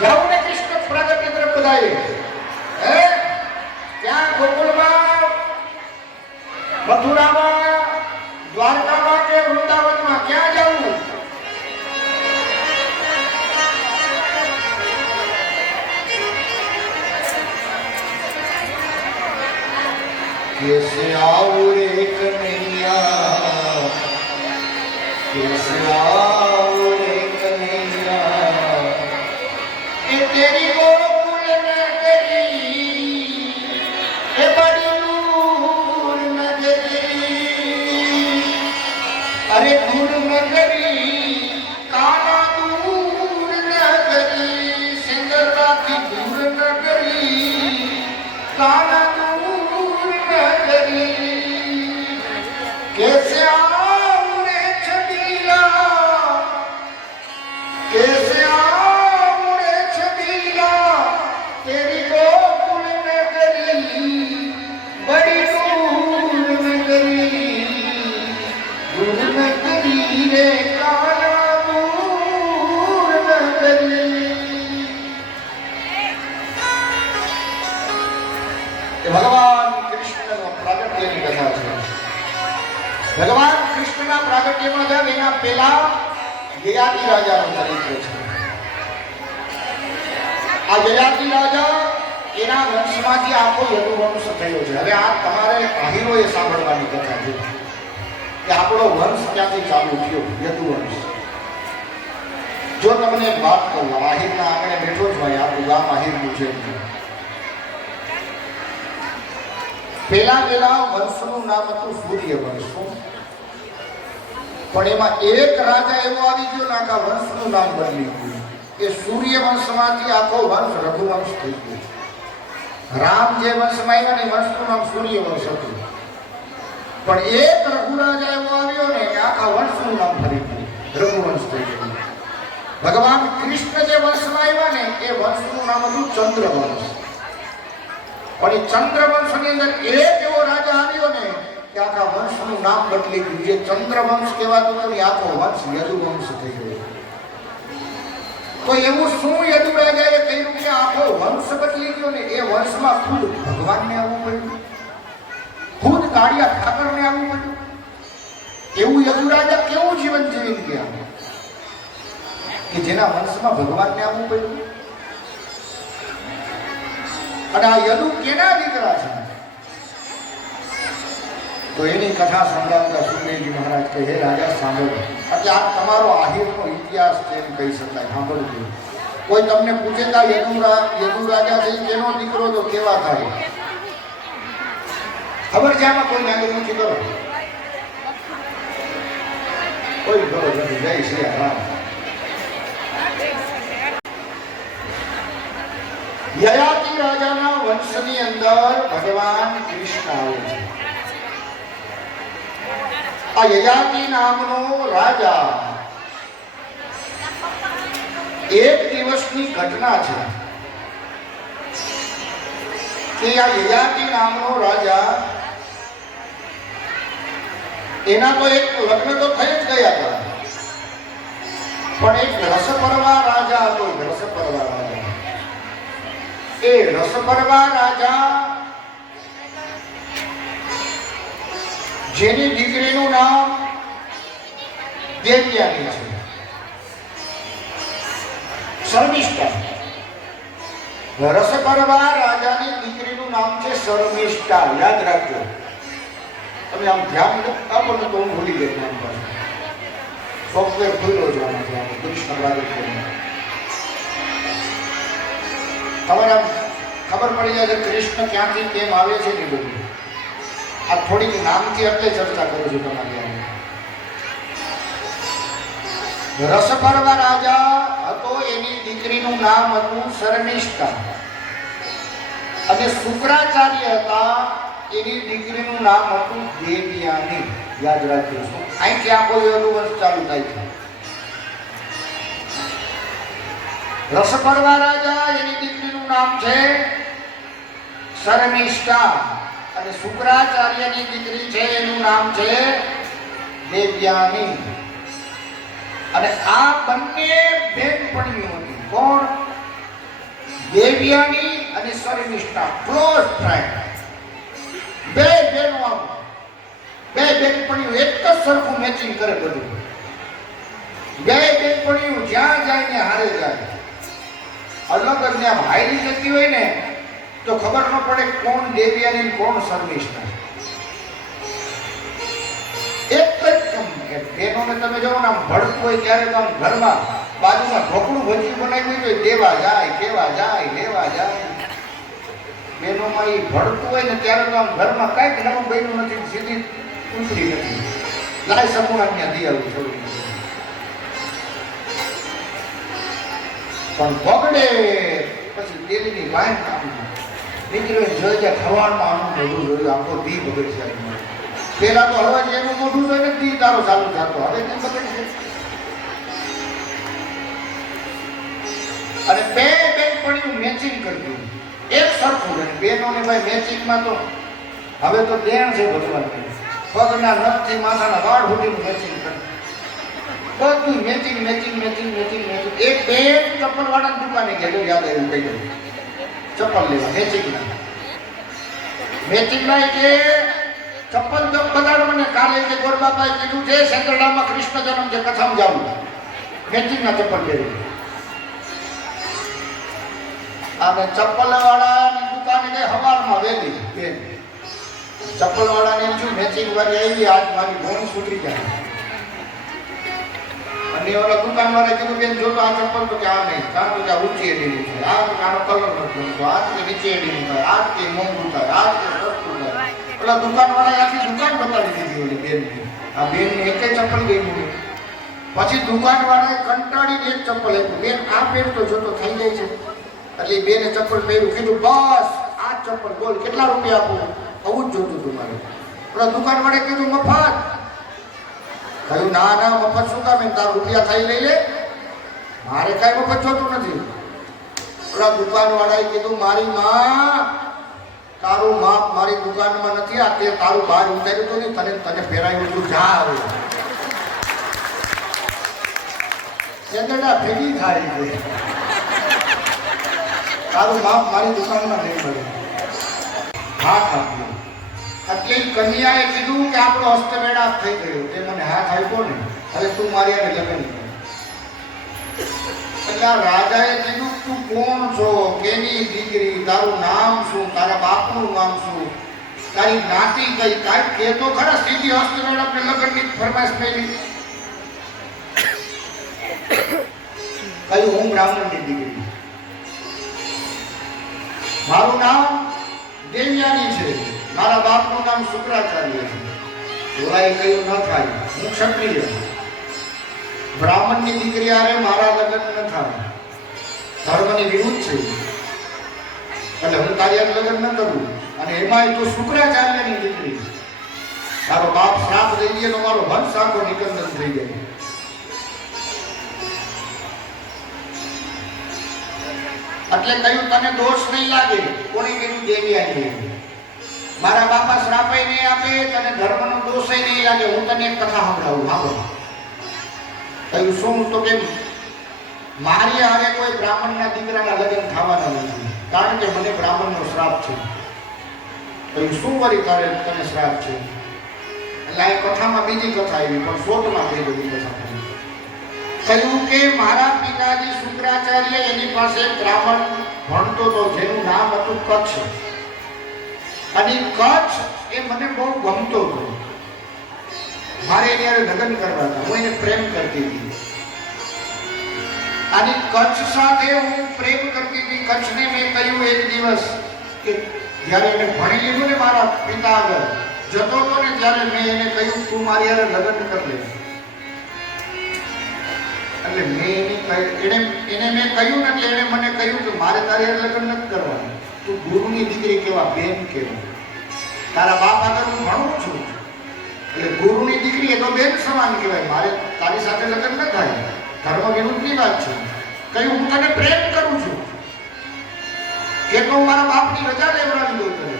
જાઓ ને કૃષ્ણ પ્રગટ તરફ બધાએ હે ત્યાં ગોકુળમાં મથુરામાં દ્વારકામાં કે વૃંદાવનમાં ક્યાં જવું कैसे आओ रे कन्हैया कैसे आओ થયો યદુવંશ જો તમને એક વાત કહું આહિરના આંગણે બેઠો જ હોય આપણું ગામ આહિરનું છે પેલા પેલા વંશનું નામ હતું સૂર્ય વંશ પણ એમાં એક રાજા એવો આવી ગયો ને આખા વંશનું નામ બદલી ગયું એ સૂર્ય વંશમાંથી આખો વંશ રઘુવંશ થઈ ગયો રામ જે વંશમાં આવ્યા ને એ વંશનું નામ સૂર્ય વંશ હતું પણ એક રઘુરાજ એવો આવ્યો ને કે આખા વંશનું નામ ફરી ગયું રઘુવંશ થઈ ગયું. ભગવાન કૃષ્ણ જે વંશમાં આવ્યા ને એ વંશનું નામ હતું ચંદ્રવંશ. પણ એ ચંદ્રવંશની અંદર એક એવો રાજા આવ્યો ને કે આખા વંશનું નામ બદલી ગયું જે ચંદ્રવંશ કહેવાતો એ આખો વંશ યદુવંશ થઈ ગયો. તો એવું શું યદુરાજાએ કહ્યું કે આખો વંશ બદલી ગયો ને એ વંશમાં ખુદ ભગવાનને આવવું પડ્યું? કાળિયા ઠાકરને આવવું પડ્યું એવું યદુ રાજા કેવું જીવન જીવી ગયા? કે જેના વંશમાં ભગવાનને આવવું પડ્યું અને આ યદુ કેના દીકરા છે? તો એની કથા સંભળાવતા સુખદેવજી મહારાજ કહે, હે રાજા, સાંભળો. એટલે આ તમારો આહિરનો ઇતિહાસ છે એમ કહી શકાય. સાંભળજો. કોઈ તમને પૂછે કે આ યદુ રા- યદુ રાજા છે કેનો દીકરો તો કેવા થાય? ખબર છે આમાં કોઈ નાગરિક નથી કરો કોઈ ખબર નથી જય શ્રી રામ યયાતિ રાજાના વંશની અંદર ભગવાન કૃષ્ણ આવે છે આ યયાતિ નામનો રાજા એક દિવસની ઘટના છે કે આ યયાતિ નામનો રાજા એના તો એક લગ્ન તો થઈ જ ગયા હતા. પણ એક રસપરવા રાજા હતો રસપરવા રાજા. એ રસપરવા રાજા જેની દીકરીનું નામ દેવ્યાની છે. શર્મિષ્ઠા. રસપરવા રાજાની દીકરીનું નામ છે શર્મિષ્ઠા. યાદ રાખજો. તમે આમ ધ્યાન આપો ને તો હું ભૂલી ગઈ નામ પર સોફ્ટવેર ખુલ્લો છે આમાંથી આમ કૃષ્ણ પ્રાગટ્યમાં. તમારે આમ ખબર પડી જાય છે કૃષ્ણ ક્યાંથી કેમ આવે છે ને બધું આ થોડીક નામથી એટલે ચર્ચા કરું છું તમારી આગળ. રસપર્વા રાજા હતો એની દીકરીનું નામ હતું શર્મિષ્ઠા અને શુક્રાચાર્ય હતા એની દીકરીનું નામ હતું દેવયાની. યાદ રાખીશું. અહીંથી આખો યદુવંશ ચાલુ થાય છે. રસપરવા રાજા એની દીકરીનું નામ છે શર્મિષ્ઠા. અને શુક્રાચાર્યની દીકરી છે, એનું નામ છે દેવ્યાની. અને આ બંને બેનપણીઓ હતી. કોણ? દેવ્યાની અને શર્મિષ્ઠા. ક્લોઝ ફ્રેન્ડ બે બેનો આમ બે બેનપણીઓ એક જ સરખું મેચિંગ કરે બધું. બે બેનપણીઓ જ્યાં જાય ને હારે જાય. અલગ જ ત્યાં હારી જતી હોય ને, તો ખબર ન પડે કોણ દેવ્યાની કોણ શર્મિષ્ઠા. એક જ બહેનોને તમે જો આમ ભળતું હોય ત્યારે તો આમ ઘરમાં બાજુમાં ઢોકળું ભજીયું બનાવ્યું હોય તો દેવા જાય, કેવા જાય, લેવા જાય. બહેનોમાં એ ભળતું હોય ને ત્યારે તો આમ ઘરમાં કાંઈક નવું બન્યું નથી સીધી ઉતરી નથી. લાય સપૂર્ણ ત્યાં દી આવું થોડું પણ બગડે પછી તેલની વાય નીકળ્યો જોઈ જાય ખવાડમાં આનું બધું જોયું આખો દી બગડી જાય પેલા તો હવે જે એનું મોઢું જોઈને દી તારો ચાલુ થતો. હવે તે બગડી છે અને બે બેનપણીઓ મેચિંગ કરી એક સરખું રહે બેનોને ભાઈ મેચિંગમાં તો હવે તો દેણ છે ભગવાન પગના નખથી માથાના વાળ સુધીનું મેચિંગ કરે. બધું matching matching matching matching matching. એક બે ચપ્પલ વાળા દુકાને ગયેલો યાદ આવ્યું કહી ગયું ચપ્પલ લેવા મેચિંગ ના મેચિંગ ના કે, ચપ્પલ તો બગાડો મને કાલે કે ગોરબાપાએ કીધું છે, સેંદરડામાં કૃષ્ણ જન્મ છે, કથામાં જાવું મેચિંગ ના ચપ્પલ પહેરી અને ચપ્પલ વાળાની દુકાને ગઈ હવારમાં વેલી. બેન ચપ્પલ એમ થયું, મેચિંગ વાળી આવી, આજ મારી ભોણ છૂટી જાય. અને ઓલા દુકાન વાળા કીધું, બેન, જો આ ચપ્પલ તો કે આ નહીં કારણ કે આ ઊંચી એડીની થાય, આ તો કલર નથી ગમતો, આ કે નીચે એડીની થાય, આ કે મોંઘું થાય, આ કે સસ્તું થાય. ઓલા દુકાન વાળા આખી દુકાન બતાવી દીધી ઓલી બેનની. આ બેનની એકે ચપ્પલ ગઈ મૂકી પછી દુકાન વાળાએ કંટાળીને એક ચપ્પલ આપ્યું. બેન, આ પહેર તો જોતો થઈ જાય છે. એટલે ઈ બેને ચપ્પલ પહેર્યું. કીધું, બસ, આ ચપ્પલ, બોલ, કેટલા રૂપિયા આપું? આવું જ જોતું હતું મારે. પેલા દુકાન વાળે કીધું, મફત. કહ્યું, ના ના, મફત શું કામ? એમ તારા રૂપિયા થઈ લઈ લે. મારે કાંઈ મફત જોતું નથી. પેલા દુકાન વાળાએ કીધું, મારી માં, તારું માપ મારી દુકાનમાં નથી આ તે તારું બહાર ઉતાર્યું હતું ને તને તને ફેરાયું તું, જા હવે. સેંગડા ભેગી થાય તારું માપ મારી દુકાનમાં નહીં મળે હાથ આપ્યો એટલે કન્યાએ કીધું કે આપણો હસ્તમેળાપ થઈ ગયો. તે મને હાથ આપ્યો ને, હવે તું મારી અને લગ્ન એટલે રાજાએ કીધું, તું કોણ છો? કેની દીકરી? તારું નામ શું? તારા બાપનું નામ શું? તારી નાતી કઈ? કાંઈ કે તો ખરા સીધી હસ્તમેળા ને લગ્નની ફરમાશ પહેલી કહ્યું હું બ્રાહ્મણની દીકરી. મારું નામ દેવ્યાની છે. મારા બાપનું નામ શુક્રાચાર્ય છે. ધોળાએ કહ્યું, ન થાય, હું ક્ષત્રિય બ્રાહ્મણની દીકરી આરે મારા લગ્ન ન થાય. ધર્મની વિરુદ્ધ છે. એટલે હું તારી લગ્ન ન કરું. અને એમાંય તો શુક્રાચાર્યની દીકરી તારો બાપ શ્રાપ દઈ તો મારો વંશ આખો નિકંદન થઈ જાય એટલે કહ્યું, તને દોષ નહીં લાગે. કોણે કીધું દેવ્યાની મારા બાપા શ્રાપય નહીં આપે, તને ધર્મનો દોષય નહીં લાગે. હું તને એક કથા સંભળાવું સાંભળો કહ્યું, શું તો કે મારી હવે કોઈ બ્રાહ્મણના દીકરાના લગ્ન થવાના નથી, કારણ કે મને બ્રાહ્મણનો શ્રાપ છે. કહ્યું, શું વળી તારે તને શ્રાપ છે? એટલે આ કથામાં બીજી કથા આવી, પણ શોધમાં થઈ બધી કથા. કહ્યું કે મારા પિતાજી શુક્રાચાર્ય એની પાસે બ્રાહ્મણ ભણતો હતો જેનું નામ હતું કચ્છ. અને કચ્છ એ મને બહુ ગમતો હતો. મારે એની લગ્ન કરવા હતા. હું એને પ્રેમ કરતી હતી. અને કચ્છ સાથે હું પ્રેમ કરતી હતી. કચ્છને મેં કહ્યું એક દિવસ કે જ્યારે એને ભણી લીધું ને મારા પિતા આગળ, જતો હતો ને ત્યારે મેં એને કહ્યું, તું મારી હારે લગ્ન કરી લે. એટલે મેં એને એને એને મેં કહ્યું ને એટલે એણે મને કહ્યું કે મારે તારી લગ્ન નથી કરવાનું. તું ગુરુની દીકરી કેવા બેન કેવા. તારા બાપ આગળ હું ભણું છું. એટલે ગુરુની દીકરી એ તો બેન સમાન કહેવાય. મારે તારી સાથે લગ્ન ન થાય. ધર્મ વિરુદ્ધની વાત છે. કહ્યું, હું તને પ્રેમ કરું છું. કે તો મારા બાપની રજા લેવડાવી દઉં તને.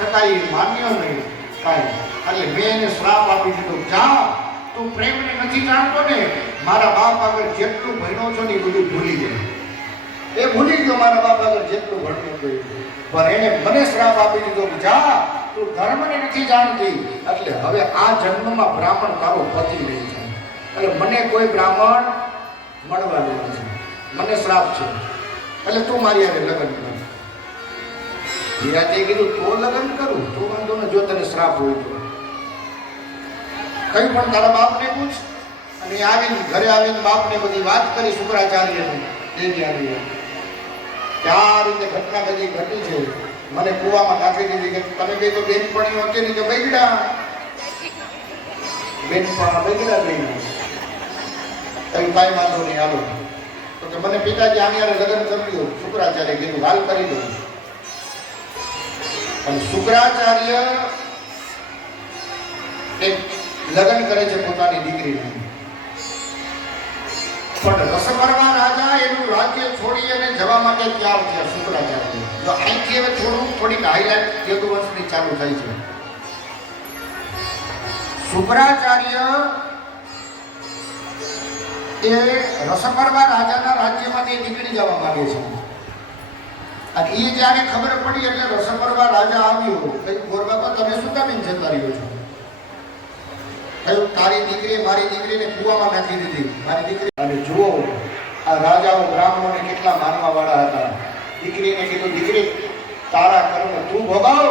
છતાં એ માન્યો નહીં કાંઈ એટલે મેં એને શ્રાપ આપી દીધો. જા. તું પ્રેમને નથી જાણતો ને, મારા બાપ આગળ જેટલું ભણ્યો છો ને એ બધું ભૂલી જાય એ ભૂલી ગયો મારા બાપ આગળ જેટલું ભણ્યું ગયું પણ એને મને શ્રાપ આપી દીધો કે, જા, તું ધર્મને નથી જાણતી. એટલે હવે આ જન્મમાં બ્રાહ્મણ તારો પતિ રહી છે એટલે મને કોઈ બ્રાહ્મણ મળવાનું નથી મને શ્રાપ છે. એટલે તું મારી આગળ લગ્ન કર. વિરાતે કીધું, તો લગ્ન કરું? તો વાંધો ને, જો તને શ્રાપ હોય તો. કઈ પણ તારા બાપને પૂછ અને આવીને ઘરે આવીને બાપને બધી વાત કરી શુક્રાચાર્યની. દેવી આવી આ રીતે ઘટના બધી ઘટી છે. મને કૂવામાં નાખી દીધી કે તમે બે તો બેનપણીઓ હતી ને કે બગડ્યા બેનપણા બગડ્યા બેન કઈ કાંઈ વાંધો નહીં, હાલો. તો કે મને પિતાજી આની હારે લગ્ન કર્યું શુક્રાચાર્ય કીધું, હાલ કરી દઉં. પણ શુક્રાચાર્ય એક લગ્ન કરે છે પોતાની દીકરીને. પણ રસવર્મા રાજા એનું રાજ્ય છોડી અને જવા માટે તૈયાર થયા શુક્રાચાર્ય. જો અહીંથી હવે થોડું થોડીક હાઈલાઇટ યદુવંશની ચાલુ થાય છે. શુક્રાચાર્ય એ રસપરવા રાજાના રાજ્યમાંથી નીકળી જવા માંગે છે. અને એ જ્યારે ખબર પડી એટલે રસપરવા રાજા આવ્યો. કઈ ગોરબાપા તમે શું કામ જતા રહ્યો છો? કહ્યું તારી દીકરી, મારી દીકરીને કૂવામાં નાખી દીધી. મારી દીકરી અને જુઓ, આ રાજાઓ બ્રાહ્મણોને કેટલા માનવા વાળા હતા. દીકરીને કીધું, દીકરી, તારા કર્મ તું ભોગાવ,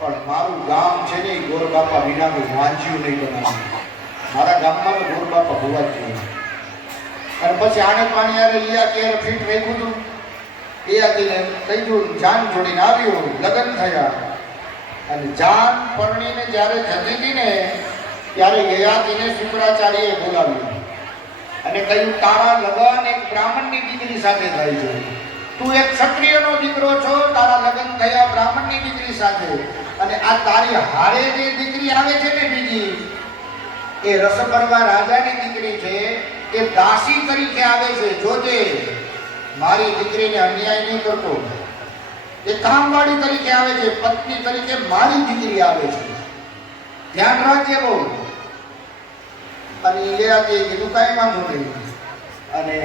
પણ મારું ગામ છે ને ગોર બાપા વિનાનું વાંચ્યું નહીં બનાવ્યું મારા ગામમાં ગોર બાપા હોવા જ જોઈએ. અને પછી આને પાણી આવે લીયા કે ફીટ રાખ્યું હતું એ હતી ત્રીજું જાન જોડીને આવ્યું, લગ્ન થયા. અને જાન પરણીને જ્યારે જતી હતી ને ત્યારે યયાતિને શુક્રાચાર્યએ બોલાવ્યું. અને કહ્યું, તારા લગ્ન એક બ્રાહ્મણની દીકરી સાથે થાય છે. તું એક ક્ષત્રિયનો દીકરો છો, તારા લગ્ન થયા બ્રાહ્મણની દીકરી સાથે. અને આ તારી હારે જે દીકરી આવે છે ને બીજી, એ રસકર્મા રાજાની દીકરી છે, એ દાસી તરીકે આવે છે. જોજે, મારી દીકરીને અન્યાય નહીં કરતો. એ કામવાળી તરીકે આવે છે, પત્ની તરીકે મારી દીકરી આવે છે. ધ્યાન રાખજે બહુ. અને એ કીધું કાંઈ વાંધો નહીં. અને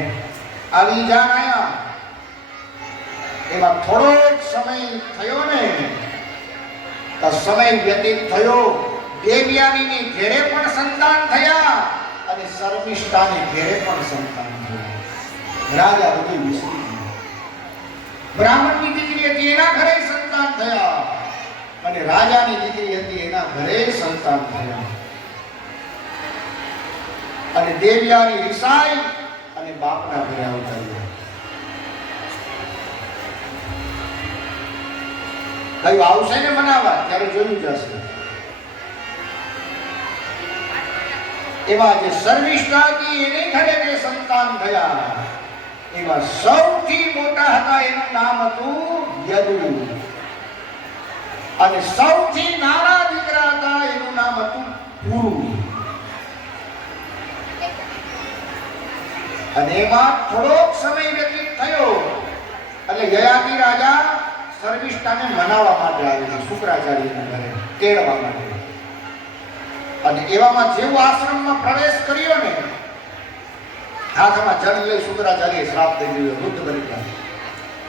આવી જાણ આવ્યા એમાં થોડોક સમય થયો ને, તો સમય વ્યતીત થયો. દેવ્યાનીની ઘેરે પણ સંતાન થયા અને શર્મિષ્ઠાની ઘેરે પણ સંતાન થયા. રાજા બધું વિસરી બ્રાહ્મણની દીકરી હતી, એના ઘરે સંતાન થયા. અને રાજાની દીકરી હતી, એના ઘરે સંતાન થયા. અને દેવ્યાની રિસાઈ અને બાપના ઘરે આવતા કયું આવશે ને મનાવા? ત્યારે જોયું જશે એમાં જે હતી એને ઘરે જે સંતાન થયા. એમાં સૌથી મોટા હતા એનું નામ હતું યદુ. અને સૌથી નાના દીકરા હતા એનું નામ હતું પુરુ. અને એમાં થોડોક સમય વ્યતીત થયો. એટલે યયાતિ રાજા સર્વિષ્ઠાને મનાવવા માટે આવેલા શુક્રાચાર્યના ઘરે તેડવા માટે. અને એવામાં જેવો આશ્રમમાં પ્રવેશ કર્યો ને, હાથમાં જળ લઈ શુક્રાચાર્ય શ્રાપ થઈ ગયો વૃદ્ધ બની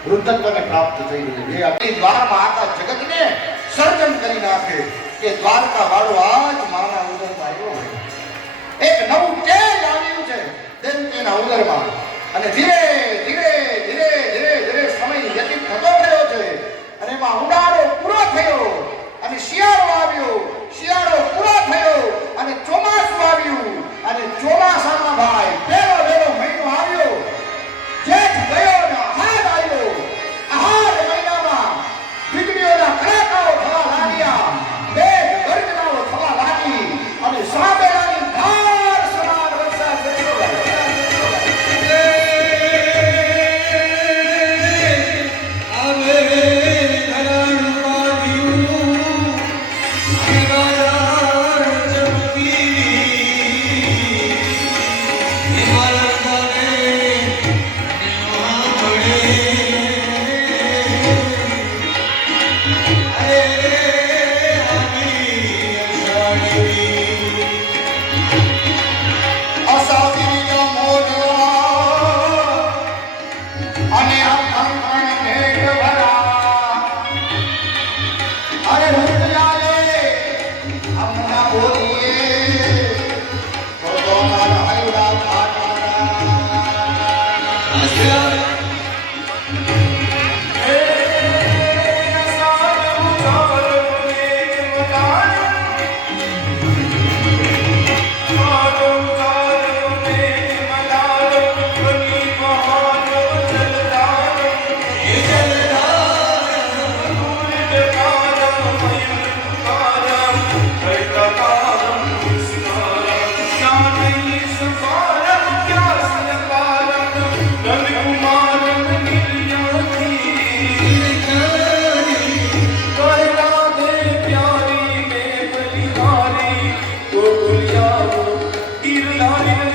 વૃદ્ધત્વને પ્રાપ્ત થઈ ગયું. જે આપણી દ્વારમાં આખા જગતને સર્જન કરી નાખે. કે દ્વારકા વાળો આજ માના ઉદરમાં આવ્યો એક નવું તેજ આવ્યું છે. દેવકીના ઉદરમાં. અને ધીરે ધીરે ધીરે ધીરે ધીરે સમય વ્યતીત થતો ગયો છે. અને એમાં ઉનાળો પૂરો થયો. અને શિયાળો આવ્યો. શિયાળો પૂરો થયો. અને ચોમાસું આવ્યું. અને ચોમાસામાં ભાઈ, પહેલો પહેલો મહિનો આવ્યો.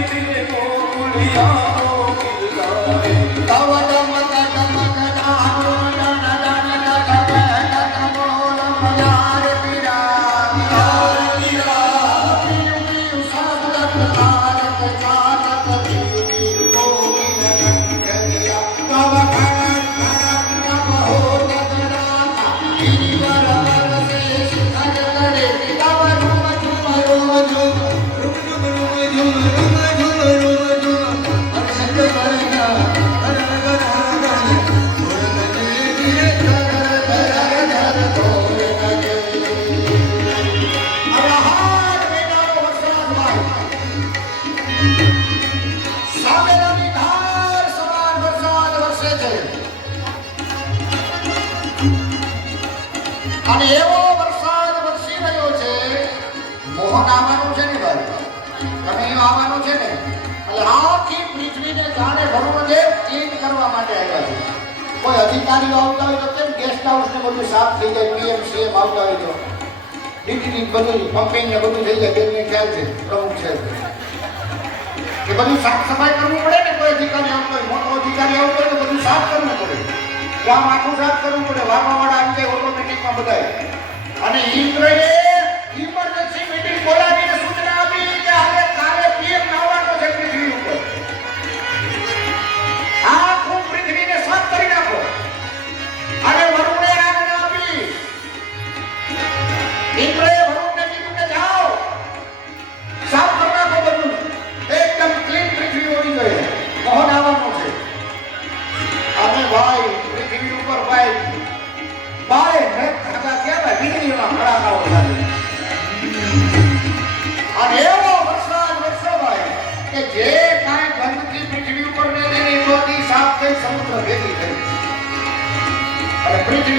দিলে মরিয়া એવો વરસાદ વરસી છે, મોહન આવવાનું છે ને ભાઈ? તમે આવવાનું છે ને? એટલે આખી પૃથ્વીને જાણે ભગવાનદેવ ક્લીન કરવા માટે આવ્યા છે. કોઈ અધિકારીઓ આવતા હોય તો કેમ ગેસ્ટ હાઉસ બધું સાફ થઈ જાય પીએમ સીએમ આવતા હોય તો? ડીટીની બધું પમ્પિંગ ને બધું થઈ જાય બેનને ખ્યાલ છે, પ્રમુખ છે. એ બધું સાફ સફાઈ કરવું પડે ને કોઈ અધિકારી આવતો હોય, મોટો અધિકારી આવતો હોય તો બધું સાફ કરવું પડે. ગામ આખું સાફ કરવું પડે. વારવાવાળા આવી જાય ઓટોમેટિકમાં બધાય. અને ઇન્દ્રએ ઇમરજન્સી મીટિંગ બોલાવીને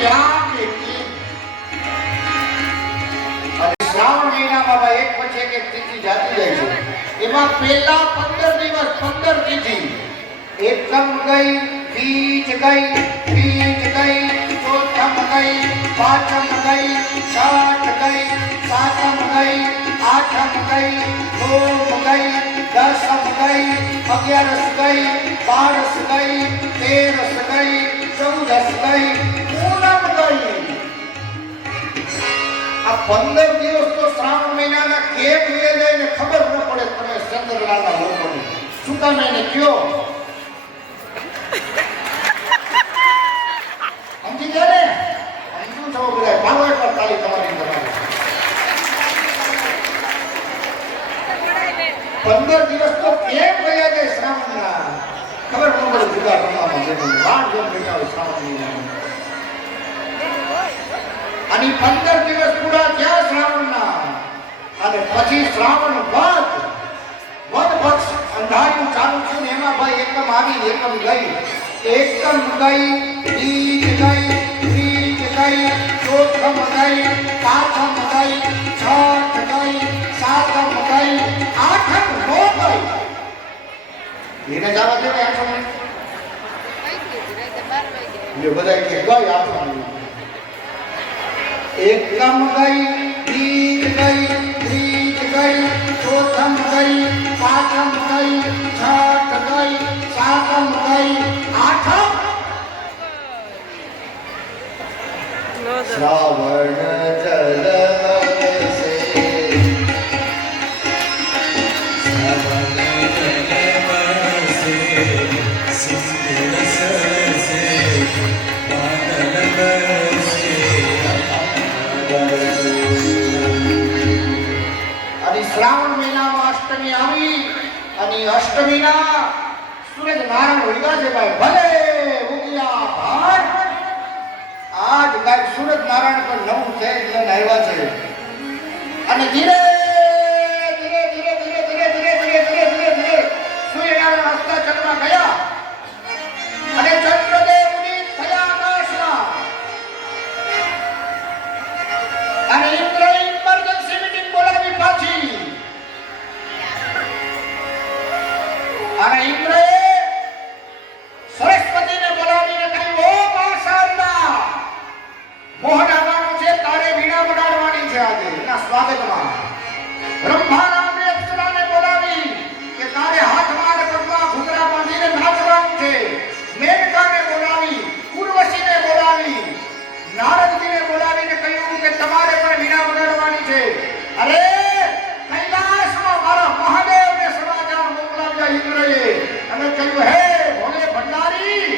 અને પૃથ્વી આખી clean. અને શ્રાવણ મહિનામાં ભાઈ એક પછી એક એક તિથિ જાતી જાય છે એમાં પહેલા પંદર દિવસ પંદર તિથિ એકમ ગઈ બીજ ગઈ બીજ ગઈ ચોથમ ગઈ પાંચમ ગઈ છઠ ગઈ સાતમ ગઈ આઠમ ગઈ નોમ ગઈ દસમ ગઈ અગિયારસ ગઈ બારસ ગઈ તેરસ ગઈ ચૌદસ ગઈ આ પંદર દિવસ તો શ્રાવણ મહિનાના કેમ લે જાય ને ખબર ન પડે તમે ચંદ્રલાલના લોકોને. શું તમે એને કયો? સમજી ગયા ને? સમજુ છો બધા? મારો એક વાર તાલી તમારી પંદર દિવસ તો કેમ ગયા જાય શ્રાવણના. ખબર ન પડે જુદા રમવામાં જેને વાર જેમ બેઠા હોય શ્રાવણ મહિનામાં. અને પંદર પૂરા થયા શ્રાવણના. અને પછી શ્રાવણ વધ વધ પક્ષ અંધારિયું ચાલુ છે ને એમાં ભાઈ એકમ આવી એકમ ગઈ. એકમ ગઈ બીજ ગઈ ત્રીજ ગઈ ચોથમ ગઈ પાંચમ ગઈ છઠ ગઈ સાતમ ગઈ આઠમ નો ગઈ. એને જવા દેવાય આઠમ. બધા ગઈ આઠમ. એકમ ગઈ ત્રીજ ગઈ ત્રીજ ગઈ ચોથમ ગઈ પાંચમ ગઈ છઠ ગઈ સાતમ ગઈ આઠમ શ્રાવણ જલ શ્રાવણ મહિનામાં અષ્ટમી આવી અને અષ્ટમીના સૂરજ નારાયણ ઉગ્યા છે ભાઈ ભલે ઉગ્યા ભાઈ આજ ભાઈ સૂરજ નારાયણ પર નવું છે એટલે આવ્યા છે. અને ધીરે સ્વાગતમાં. બ્રહ્મારામે અપ્સરાને બોલાવી કે તારે હાથમાં પગમાં ઘૂંઘરા બાંધીને નાચવાનું છે મેનકાને બોલાવી, ઉર્વશીને બોલાવી, નારદજીને બોલાવીને કહ્યું કે તમારે પણ વીણા વગાડવાની છે. અરે, કૈલાસમાં મારા મહાદેવને સમાચાર મોકલાવ્યા ઇન્દ્રએ. અને કહ્યું, હે ભોલે ભંડારી,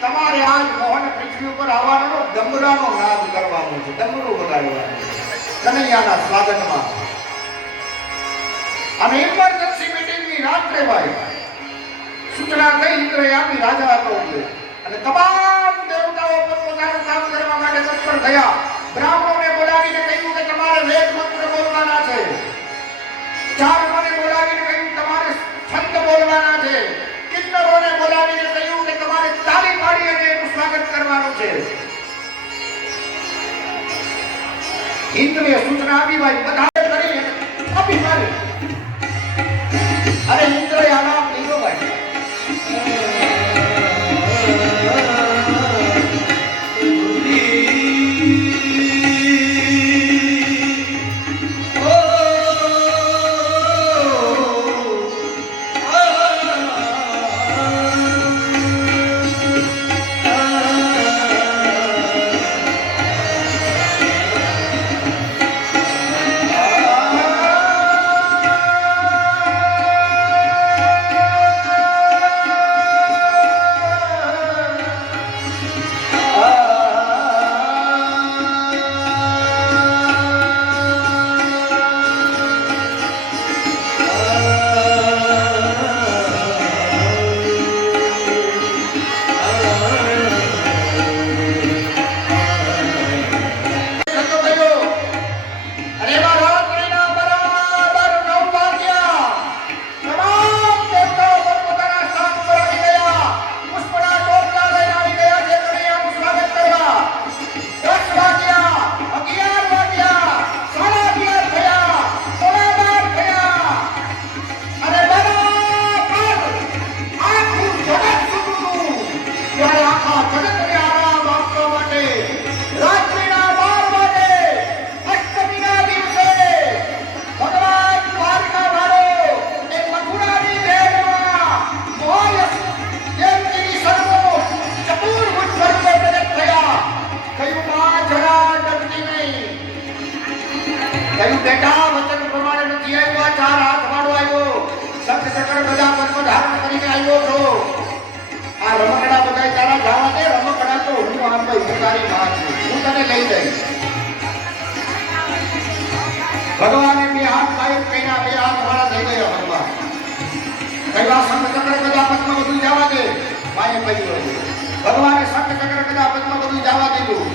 તમારે આજ મોહન પૃથ્વી ઉપર આવવાનો ડમરાનો નાદ કરવાનો છે ડમરું વગાડવાનું કનૈયાના સ્વાગતમાં. અને ઇમરજન્સી મીટિંગની રાત્રે ભાઈ સૂચના કઈ ઇન્દ્રએ આપી રાજા હતો અને તમામ દેવતાઓ પોતપોતાનું કામ કરવા માટે તત્પર થયા. બ્રાહ્મણોને બોલાવીને કહ્યું કે તમારે વેદ મંત્ર બોલવાના છે. ચારણોને બોલાવીને કહ્યું, તમારે છંદ બોલવાના છે. કિન્નરોને બોલાવીને કહ્યું કે તમારે તાળી પાડી અને એનું સ્વાગત કરવાનું છે. ઇન્દ્રિય સૂચના આપી ભાઈ બધા તને લઈ જઈશ ભગવાને બે હાથ કાયમ કઈના બે હાથ વાળા થઈ ગયા ભગવાન. આ શંખ ચક્ર બધા પદ્મ બધું જવા દે. માએ કહ્યું ભગવાને સંત ચક્ર કદા પદ્મ બધું જવા દીધું.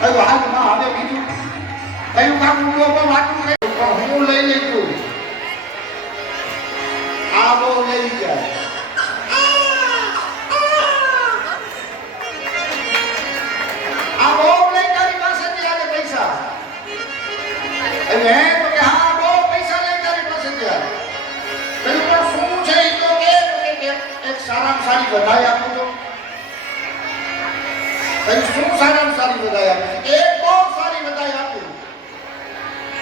કહ્યું, હાલમાં હવે બીજું. કયું કામ હું લોકો વાતું હું લઈ લીધું આ બહુ સારી વધાઈ આપું છું કયું શું સારામાં સારી વધાઈ આપું એક બહુ સારી વધાઈ આપું?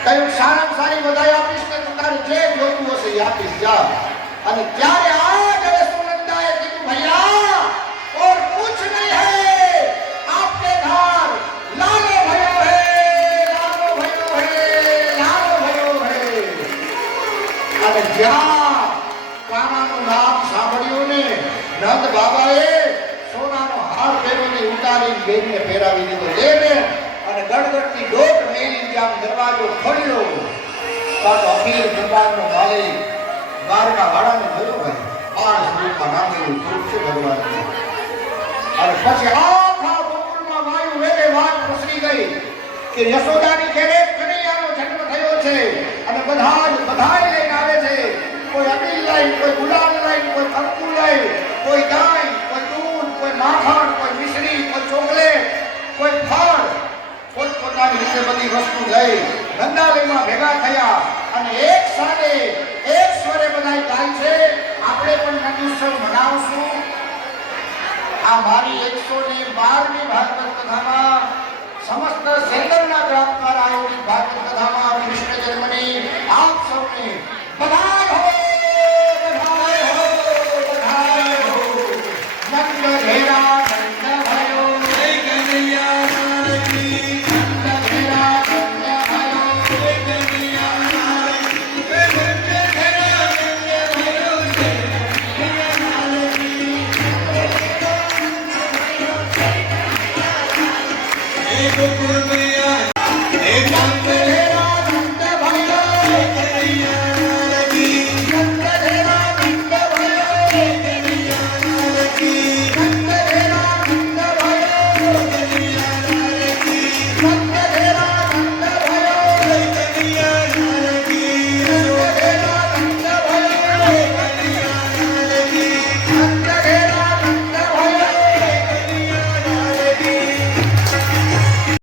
કયું સારામાં સારી વધાઈ આપીશ? ને તારે જે જોતું હશે એ આપીશ. જા. અને ત્યારે આ દરવાજો ખોલ્યો. તો અમીર દરબારનો માલિક દ્વારકા વાળાને ગયો ભાઈ આ રૂપમાં નામેલું સ્વરૂપ છે ભગવાન અને પછી આખા ગોકુળમાં વાયુ વેગે વાત પ્રસરી ગઈ કે યશોદાની ઘેરે કનૈયાનો જન્મ થયો છે અને બધા જ બધાય લઈને આવે છે. કોઈ અબીલ લઈ કોઈ ગુલાલ લઈ કોઈ કંકુ લઈ કોઈ ગાય, કોઈ દૂધ, કોઈ માખણ, કોઈ મિશ્રી, કોઈ ચોકલેટ, કોઈ ફળ કોઈ પોતાની રીતે બધી વસ્તુ લઈ નંદાલયમાં ભેગા થયા અને એક સાથે એક સ્વરે બધાય ગાય છે, આપણે પણ નદીઉત્સવ મનાવશું. આ મારી એકસો ને બારમી ભાગવત કથામાં સમસ્ત સેંગરના ગ્રામ દ્વારા આયોજિત ભાગવત કથામાં કૃષ્ણ જન્મની આપ સૌને બધા